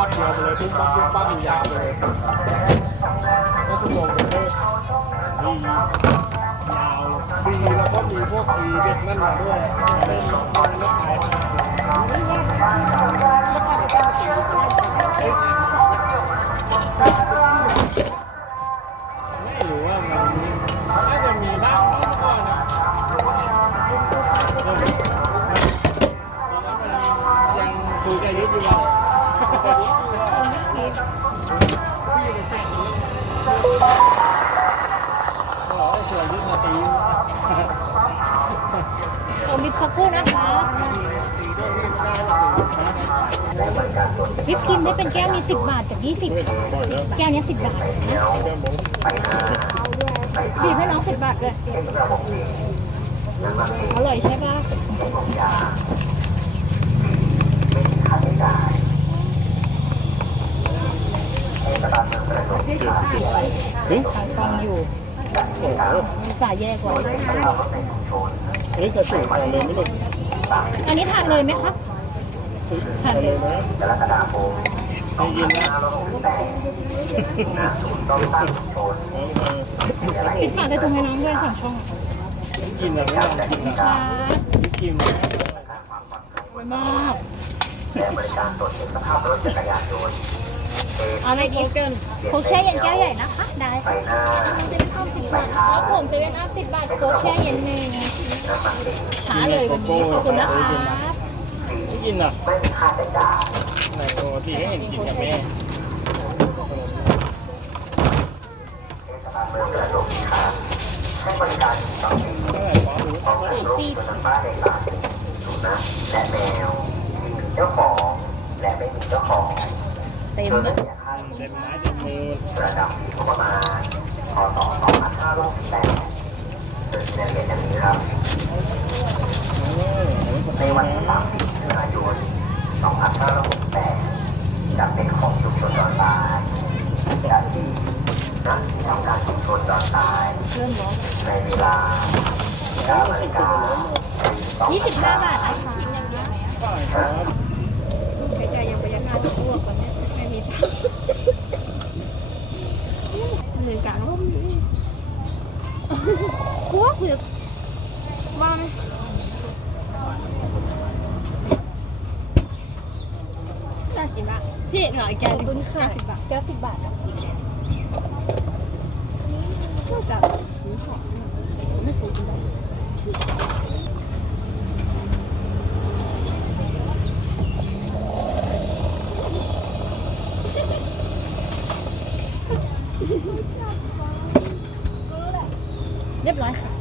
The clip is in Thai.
อนเดียวเลยปุ๊บปั๊บปุ๊บปั๊บยาวเลยก็สมองเป็นเลิกดียาวดีแล้วก็มีพวกดีเด็กนั่นมาด้วยเล่นมันรถไฟไม่ เราเสือยุทธมาตีเติมวิปสักครู่นะคะตีด้วยนี่ไม่ได้หรอกวิปครีมได้เป็นแก้วมี10บาทกับ20แก้วเนี้ย10บาทนะบีบให้น้อง10บาทด้วยอร่อยใช่ปะเฮ้ยขายฟังอยู่ โอ้โหมีสายแยกไว้เฮ้ยจะสูงทางเลยไม่หลุดอันนี้ทานเลยไหมครับทางเลยนะใจเย็นนะปิดฝาใต้ถุงให้น้องด้วยสองช่องกินอะไรไม่ได้กินคอะรับกินอร่อยมากอะไรดีเกินโคกแช่เย็นแก้วใหญ่นะคะ ได้ค่ะ กแช่เย็นหนึ่งช้าเลยวันนี้ขอบคุณนะคะไม่กินอะไหนปกติไม่เห็นกินกับแม่เท่าไหร่ฟ้ารู้สี่เจ้าของและไม่มีเจ้าของเต็มเลยเต็มไม้เต็มมือระดับงบประมาณพศ 2568โดยมีรายละเอียดอย่างนี้ครับในวันที่3มิถุนายน2568จะเป็นของชุมชนดอนทรายจะที่ณที่ทำการชุมชนดอนทรายในเวลา9นาฬิกายี่สิบาทนะคะป้ายครับใช้ใจยังประหยัดหน้าจะอ้วกตอนนี้ไม่มีตังค์เหนื่อยกลางร่มนี่ กลัวเผือกว่าไหมน่ากินมากพี่หน่อยแกขอบคุณค่ะสิบบาทแก้วสิบบาทนะน่าจะสีหอมไม่เคยกินเลย เรียบร้อยค่ะ